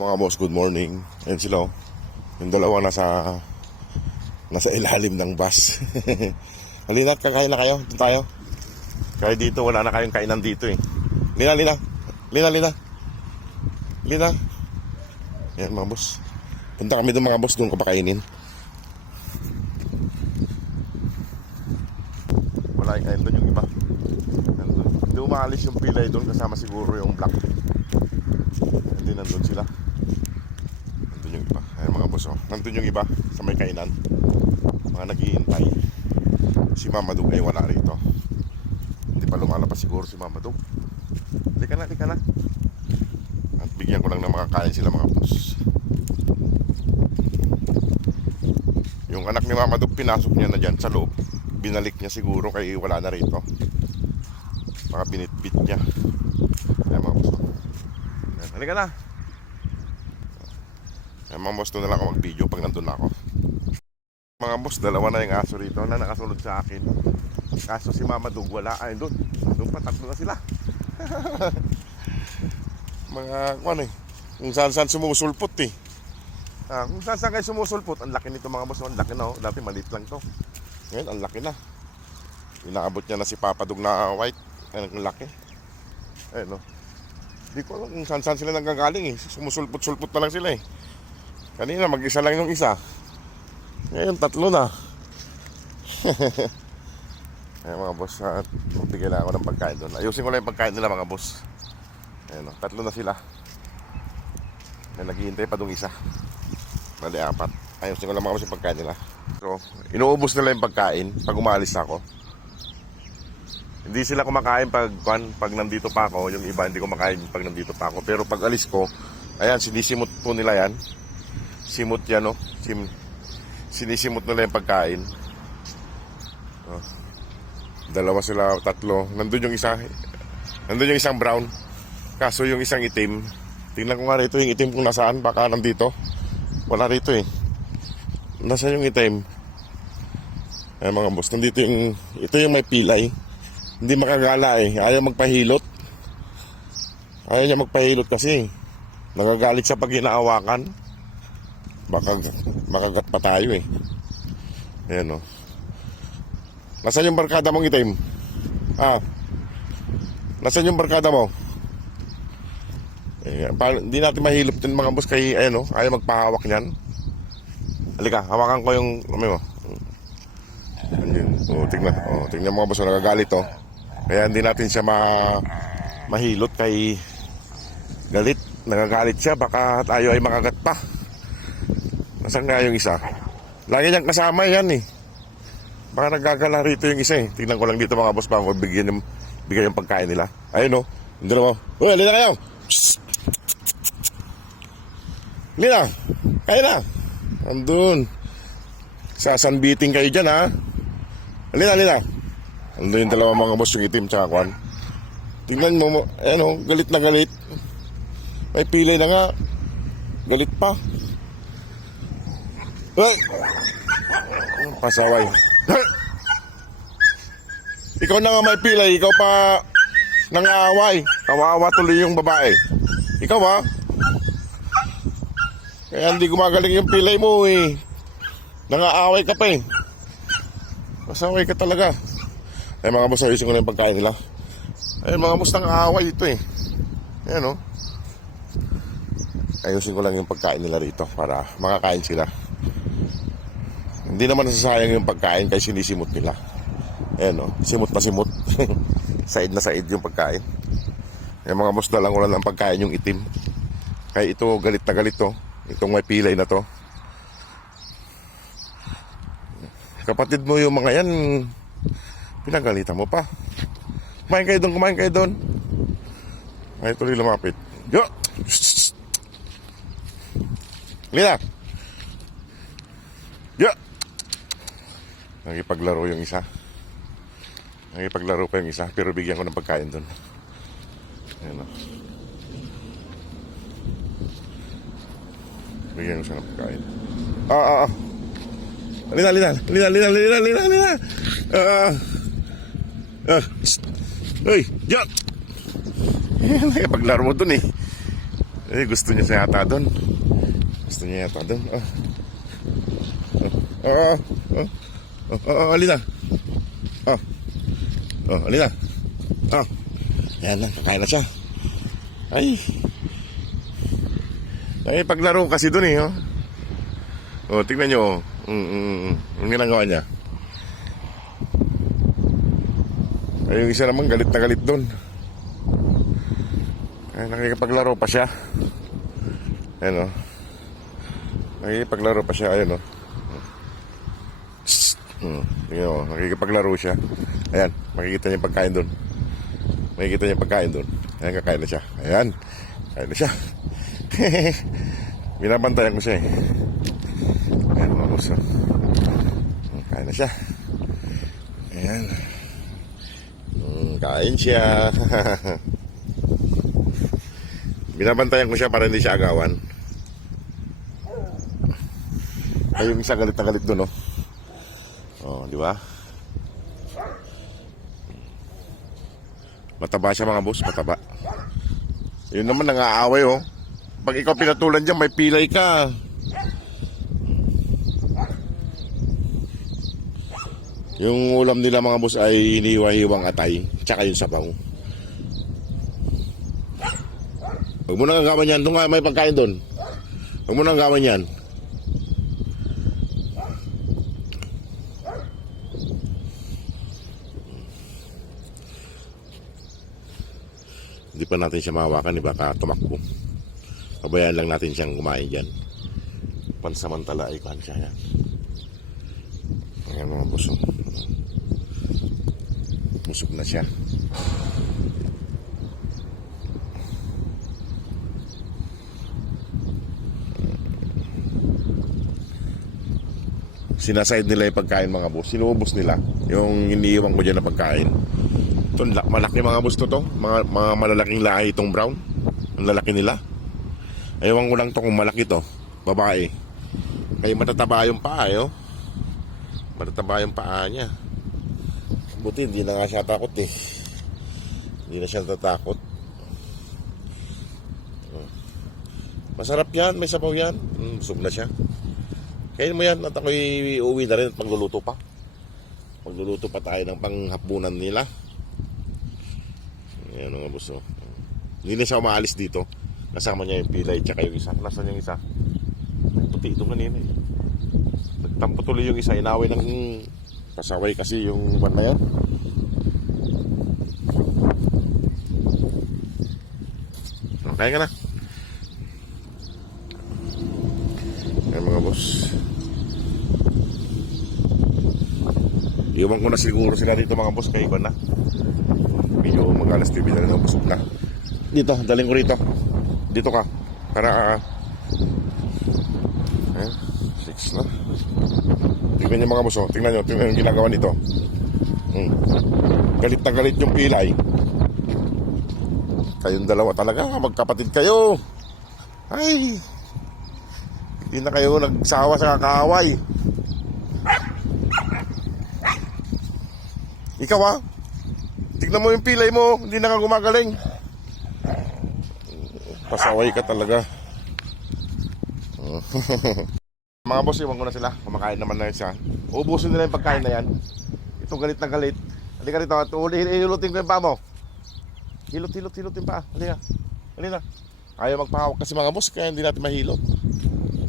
Mga boss, good morning. Ayan sila oh. Yung dalawa nasa ilalim ng bus. Halina, kakain na kayo. Dito tayo. Kaya dito, wala na kayong kainan dito eh. Lina. Ayan mga boss. Punta kami doon mga boss, doon ko pakainin. Wala yung kain doon yung iba. Hindi umaalis yung pilay doon, kasama siguro yung black. Hindi nandun sila. Nandun yung iba. Ayan mga boss oh. Nandun yung iba sa may kainan. Mga naghihintay. Si Mama Dug ay wala rito. Hindi pa lumalabas siguro si Mama Dug. Halika na. At bigyan ko lang ng makakain sila mga boss. Yung anak ni Mama Dug, pinasok niya na dyan sa loob. Binalik niya siguro kaya wala na rito. Baka binitbit niya. Ayan mga boss. Halika na. Ayan mga boss, doon na lang ako mag-video pag nandun na ako. Mga boss, dalawa na yung aso rito na nakasunod sa akin. Kaso si Mama Dug wala. Ay doon pa, tatlo na sila. Mga ano eh, kung saan sumusulpot eh. Kung saan kayo sumusulpot, ang laki nito mga boss. Ang laki na oh. Dati maliit lang to. Ngayon ang laki na. Inaabot niya na si Papa Dug na white. Ang laki. Ayun oh. Di ko alam kung saan sila nanggagaling eh. Sumusulpot-sulpot na lang sila eh. Kanina mag-isa lang yung isa. Ngayon tatlo na. Ayan mga boss, magbigay lang ako ng pagkain doon. Ayusin ko lang yung pagkain nila mga boss. Ayan o, tatlo na sila. May naghihintay pa doon isa. Bali apat. Ayusin ko lang mga boss yung pagkain nila. So, inuubos nila yung pagkain pag umalis ako. Hindi sila kumakain pag nandito pa ako. Yung iba hindi kumakain pag nandito pa ako. Pero pag alis ko, ayan, sinisimot po nila yan. Simot yan o. Sinisimot nila yung pagkain. Oh. Dalawa sila, tatlo. Nandun yung isang brown. Kaso yung isang itim. Tingnan ko nga rito yung itim kung nasaan. Baka nandito. Wala rito eh. Nasaan yung itim? Ayan mga boss. Nandito ito yung may pilay. Hindi makagala eh. Ayaw magpahilot. Ayaw niya magpahilot kasi. Nagagalit siya pag hinaawakan. Makagat pa tayo eh. Ayan o. Nasaan yung barkada mong itim? Nasaan yung barkada mo? Hindi natin mahilop din mga boss kay ayan o. Ayaw magpahawak niyan. Halika, hawakan ko yung mo. Tingnan mga boss, nagagalit o. Kaya hindi natin siya mahilot kay galit. Nagagalit siya, baka tayo ay makagat pa. Nasaan nga yung isa? Lagi niyang kasama yan eh. Baka nagagala rito yung isa eh. Tingnan ko lang dito mga boss pa kung bigyan yung pagkain nila. Ayun o. Hindi na mo. Uy, halina kayo. Halina. Kain na. Andun. Sasanbiting kayo dyan ha. Halina. Andun yung dalawa mga boss, yung itim tsaka kwan. Tingnan mo. Ayan o. Galit na galit. May pilay na nga. Galit pa. Hey! Pasaway. Ikaw na nga may pilay, ikaw pa nangaaway. Kawawa tuloy yung babae. Ikaw ha? Kaya hindi gumagaling yung pilay mo eh. Nangaaway ka pa eh. Pasaway ka talaga. Ay mga boss, ayusin ko na yung pagkain nila. Ay mga boss, nangaaway dito eh. Ayan o. Ayusin ko lang yung pagkain nila rito para makakain sila. Hindi naman nasasayang yung pagkain kaya sinisimot nila. Ayan o, simot na simot. Side na side yung pagkain. Yung mga boss, dalang ko lang ng pagkain yung itim. Kaya ito galit na galit to. Itong may pilay na to. Kapatid mo yung mga yan, pinagalitan mo pa. Kumain kayo doon. Ay tuloy lumapit. Yo! Lina! Yo! Nagipaglaro yung isa. Nagipaglaro pa yung isa. Pero bigyan ko ng pagkain doon. Ayan o. Bigyan ko siya ng pagkain. Lina. Uy, Jot! Nagipaglaro mo doon eh. Eh, gusto niya siya yata doon. Gusto niya yata doon. Alina. Alina. Yan na, kakain na siya. Ay. Paglaro kasi doon eh, oh. Tingnan nyo, ang ginagawa niya. Ay, yung isa naman galit na galit doon. Ay, nakikipaglaro pa siya. Ayan, oh. Nakikipaglaro pa siya, ayan, oh. Tingnan mo, nakikipaglaro siya. Ayan, makikita niya yung pagkain doon. Makikita niya yung pagkain doon. Ayan, kakain na siya. Ayan, kain na siya. Binabantayan ko siya eh. Ayan, mga boss. Kain na siya. Ayan. Kain siya. Binabantayan ko siya para hindi siya agawan. Ay, yung isa galit na galit doon, oh. Di ba? Mataba siya, mga boss, mataba. Yun naman, nang-aaway, oh. Pag ikaw pinatulan dyan, may pilay ka. Yung ulam nila, mga boss, ay hiniwa-hiwang atay, tsaka yung sabaw. Huwag mo nang gawan yan. Doon nga may pagkain doon. Huwag mo nang gawan yan. Hindi pa natin siya mahawakan, baka tumakbo. Pabayaan lang natin siyang kumain dyan. Pansamantala ay kuhan siya yan. Ayan, mga busog. Busog na siya. Sinaside nila yung pagkain, mga boss. Sinuubos nila yung iniiwan ko dyan na pagkain. Ito, malaki, mga boss, to. Mga malalaking lahi itong brown. Ang lalaki nila. Ewan ko lang to kung malaki to. Babae. Kaya matataba yung paa, oh. Matataba yung paa niya. Buti hindi na nga siya takot eh. Hindi na siya tatakot. Masarap yan, may sabaw yan. Busog na siya. Kain mo yan at ako'y uuwi na rin at magluluto pa. Magluluto pa tayo ng panghapunan nila. Ayan, mga boss, oh. Hindi na siya umaalis dito. Kasama niya yung pilay tsaka yung isa. Nasaan yung isa? Puti ito kanina eh. Nagtampo tuloy yung isa. Inaway ng pasaway kasi yung iwan na yan. Kaya ka na. Ayan, mga boss. Iwan ko na siguro sila dito, mga boss. Kaya iwan na. Medyo mag-alas TV na rin ang busog na. Dito, daling ko rito. Dito ka. Para 6 na. Tingnan nyo, mga boss, oh. Tingnan nyo yung ginagawa nito. Galit na galit yung pilay. Kayong dalawa talaga, magkapatid kayo. Ay, hindi na kayo nagsawa sa kakaaway. Ikaw, ha? Tignan mo yung pilay mo, hindi na ka gumagaling. Pasaway ka talaga. Mga boss, iwan ko na sila. Kumakain naman na siya. Ubusin nila yung pagkain na yan. Ito galit na galit. Halika rito. Hilutin ko yung paa mo. Hilutin pa. Halika. Halika. Ayaw magpahawak kasi, mga boss, kaya hindi natin mahilot.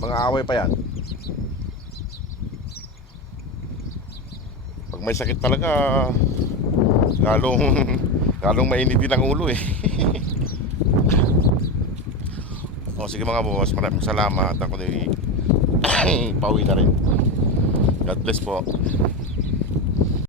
Mga away pa yan. Pag may sakit talaga, lalong mainitin ang ulo eh. Sige, mga boss, maraming salamat. Ako na pauwi na rin. God bless po.